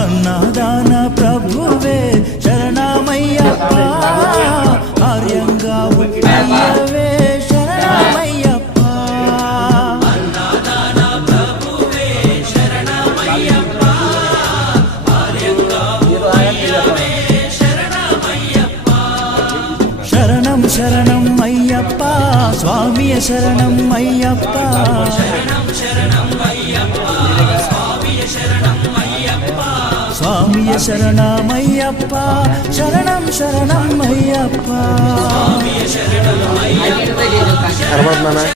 అన్నదాన ప్రభువే శరణమయ్యప్ప, ఆర్యంగా ఉత్తరవే శరణమయ్యప్ప. అన్నదాన ప్రభువే శరణమయ్యప్ప, ఆర్యంగా ఉత్తరవే శరణమయ్యప్ప. శరణం శరణం అయ్యప్ప స్వామియ శరణం అయ్యప్ప, శరణం శరణం అయ్యప్ప స్వామియ శరణం అయ్యప్ప. స్వామియ శరణమయ్యప్ప, శరణం శరణం అయ్యప్ప. స్వామియ శరణం అయ్యప్ప.